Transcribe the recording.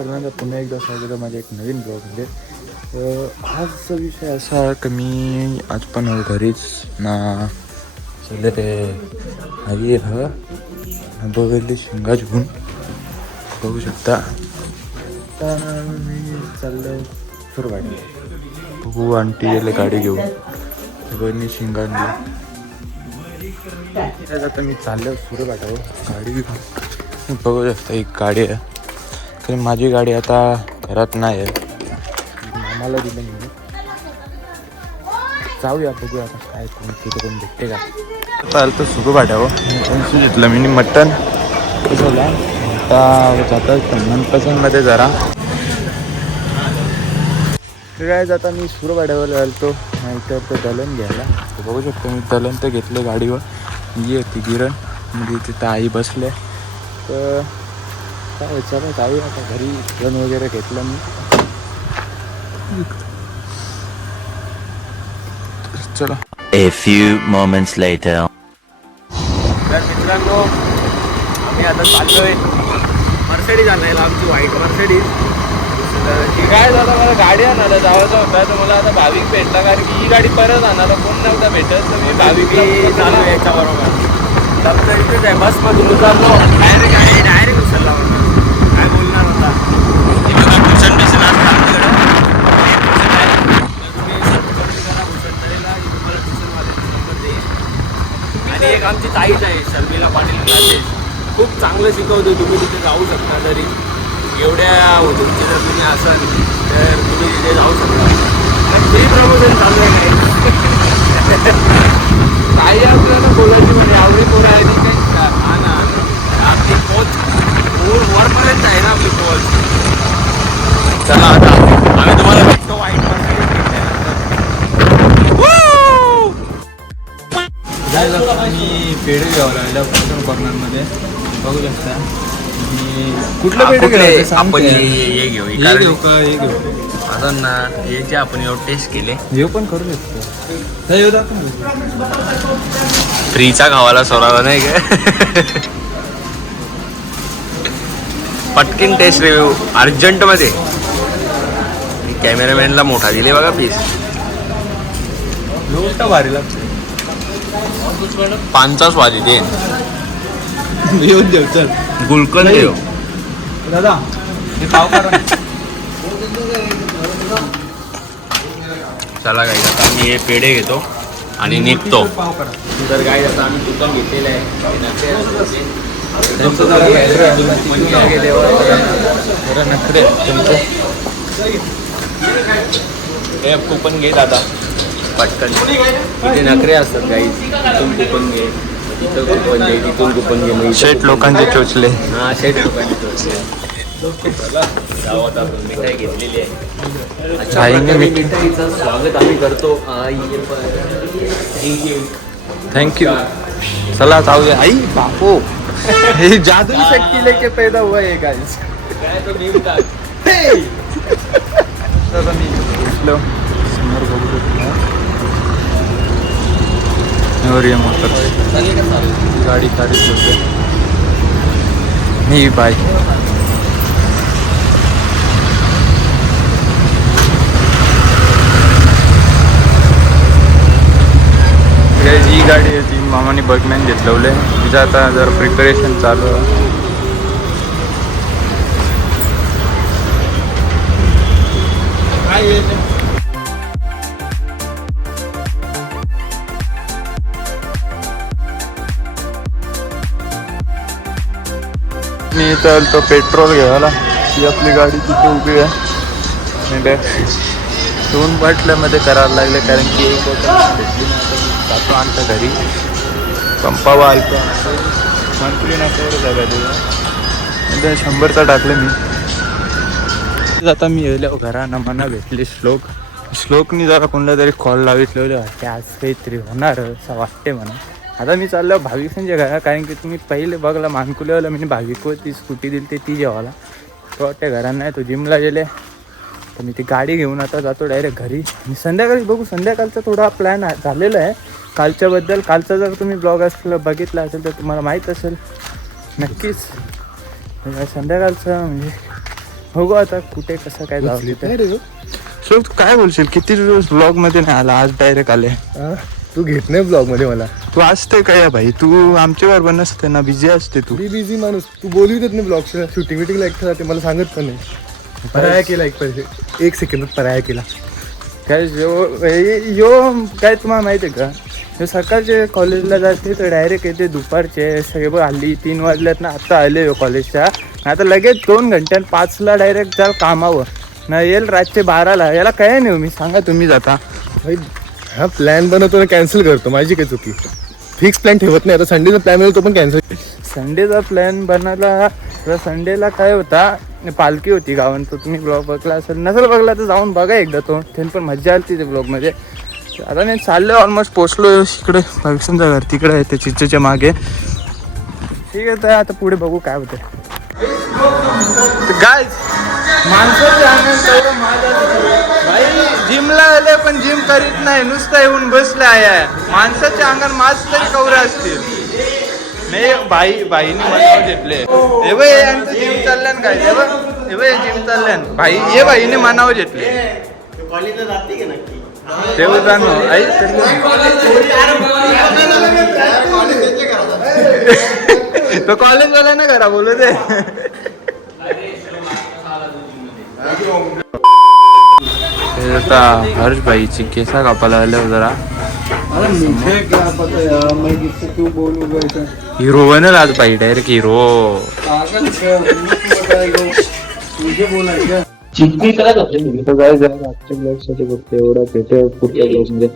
पुन्हा एकदा स्वागत माझ्या एक नवीन ब्लॉगमध्ये. आजचा विषय असा की मी आज पण घरीच ना चले ते हवी बघितली शिंगा घेऊन बघू शकता. तर मी चाललो सुरवाडी बघू आंटी याला गाडी घेऊन बघणी शिंगा आणली. आता मी चाललो सुरवाडावर गाडी घेऊन बघू शकता. एक गाडी आहे तर माझी गाडी आता घरात नाही आहे, मामाला दिलं मी. जाऊया बघूया आता काय तिथे कोण भेटते का. आता आलं तर सुरू वाटावं त्यांचं घेतलं मी मटन कसं आता जाता मनपसंतमध्ये जरा काय जाता मी सुरू वाड्यावर आलतो नाहीतर तो दलन घ्यायला. बघू शकतो मी दलन तर घेतलं गाडीवर. ही होती गिरण म्हणजे तिथं आई बसले. तर काय चला जाऊया आता घरी. गिरण वगैरे घेतलं मी. चला. A few moments later. तर मित्रांनो आम्ही आता चाललोय मर्सेडीज आणायला, आमची व्हाईट मर्सेडीज. तर ती काय झालं, मला गाडी आणायला जायचं होतं तर मला आता भाविक भेटला, कारण की ही गाडी परत आणायला कोण नव्हता भेटत. तर मी भाविक चालू याच्याबरोबर तर इथेच आहे बसमधून उतरलो. डायरेक्ट उचलला म्हणून काय बोलणार होता. आणि एक आमची ताईच आहे शर्मिला पाटील क्लासेस, खूप चांगलं शिकवतो. तुम्ही तिथे जाऊ शकता. तरी एवढ्या तुमचे जर तुम्ही असाल तर तुम्ही तिथे जाऊ शकता. फ्री प्रमोशन चालू आहे नाही. ताई आपल्याला बोलायची म्हणजे आवडी बोलायची काय. हा ना, आपली पोच वरपर्यंत आहे ना आपली पोच. चला आता आम्ही तुम्हाला भेटतो वाईट मी पेढे घ्यावं लागलं फंक्शन कॉर्नरमध्ये. बघू शकता कुठलं पेढे घ्यायचं आपण हे घेऊ हे घेऊ का हे घेऊ आता ना. हे जे आपण टेस्ट केले हे पण करू शकतो. फ्रीचा खावाला सोडायला नाही का. पटकिन टेस्ट रिव्ह्यू अर्जंटमध्ये. कॅमेरामॅनला मोठा दिले बघा पीस. लोट भारी लागते. पानचा स्वाद इथे. येऊन देऊ चल. गुलकंद देव दादा हे पाव करा. चला गाई आता आम्ही हे पेढे घेतो आणि निघतो. पाव करा. तर गाई आता आम्ही दुकान घेतलेलं आहे. नखरे तुमचं हे कुपन घे दादा पटकन. इथे नखरे असतात गाई. इथून कुपन घे, इथं कुपन घे, तिथून कुपन घे. मग शेट लोकांचे चोचले. हा शेट लोकांचे चोचले. जाऊ आता आपण मिठाई घेतलेली आहे. अच्छा प्रकारे मिठाईचं स्वागत आम्ही करतो. थँक्यू. चला जाऊया. आई बापू हे जादू शक्ति लेके पैदा हुआ है गाइस. काय तो नेम टाक. आता मी उठलो समोर बघू शकतो. मोटर गाडी काढीत होते मी बाय. ही गाडी आहे ती मामाने बगमॅन घेतलवले. तिचं आता जर प्रिपरेशन चालू आहे. मी तर तो पेट्रोल घ्यायला. ती आपली गाडी तिथे उभी आहे. म्हणजे 2 बाटल्यामध्ये करायला लागले, कारण की एक बॉटल भेटली नाही. जातो आमच्या घरी पंपावा आलतो मंथली ना तेवढं जागा म्हणजे 100चा टाकलं मी. आता मी येलो घरानं मना भेटले श्लोकनी जरा कोणला तरी कॉल लावितलेले वाटते आज काहीतरी होणार असं वाटते म्हणा. आता मी चाललो भाविकांच्या घरा, कारण की तुम्ही पहिले बघला मानकुलेवाला मी भाविकवर ती स्कूटी दिली ते ती जेवायला. तो वाटते घरात नाही, तो जिमला गेले. तर मी ती गाडी घेऊन आता जातो डायरेक्ट घरी. आणि संध्याकाळी बघू. संध्याकाळचा थोडा प्लॅन झालेला आहे कालच्याबद्दल. कालचा जर तुम्ही ब्लॉग बघितला असेल तर तुम्हाला माहीत असेल नक्कीच. संध्याकाळचं म्हणजे बघू आता कुठे कसं काय जाऊ. सो तू काय बोलशील, किती दिवस ब्लॉग मध्ये नाही आला, आज डायरेक्ट आले. तू घेत नाही ब्लॉग मध्ये मला. तू असते काय भाई, तू आमच्या बरोबर नसते ना, बिझी असते तू. बिझी माणूस, तू बोलू देत नाही ब्लॉग शूटिंग विटिंग लाईक राहते, मला सांगत पण नाही. पराया केला एक सेकंदात पराया केला. काय यो काय तुम्हाला माहिती आहे का, हे सकाळचे कॉलेजला जाते तर डायरेक्ट येते दुपारचे सगळे हल्ली 3 वाजल्यात ना, आता आले हो कॉलेजच्या. आता लगेच 2 घंट्यात 5ला डायरेक्ट जाल कामावर ना, येईल रातचे 12ला. याला काय नाही मी सांगा, तुम्ही जाता भाई. हा प्लॅन बनवतो ना कॅन्सल करतो, माझी काय चुकी. फिक्स प्लॅन ठेवत नाही. आता संडेचा प्लॅन होतो पण कॅन्सल. संडेचा प्लॅन बनवला तर संडेला काय होता, पालखी होती गावात. तो तुम्ही ब्लॉग बघला असेल, नसेल बघला तर जाऊन बघा एकदा तो, त्यांनी पण मजा आली ते ब्लॉगमध्ये. आता नाही चाललो, ऑलमोस्ट पोचलो इकडे भविष्यांचं घर तिकडे आहे, त्या चिंचेच्या मागे. ठीक आहे, तर आता पुढे बघू काय होतं. गाय माणसाचं भाई जिमला आले पण जिम करीत नाही, नुसतं येऊन बसले आहे. माणसाच्या अंगात मास तरी कवरे असतील. नाही बाईने मनावर घेतले. हे बाई यांचं जिम चालल्यान काय, हे बाई जिम चालल्यान भाई, हे बाईने मनावर घेतले. ते जाणो आई तो कॉलेज वाला ना करा बोलू दे. आता हर्ष भाईची केसा कापायला आले जरा. हिरो बनेल आज भाई, डायरेक्ट हिरो. चिकनी करत होते. आजच्या ब्लॉग साठी फक्त एवढा भेटेल पुढच्या ब्लॉग मध्ये.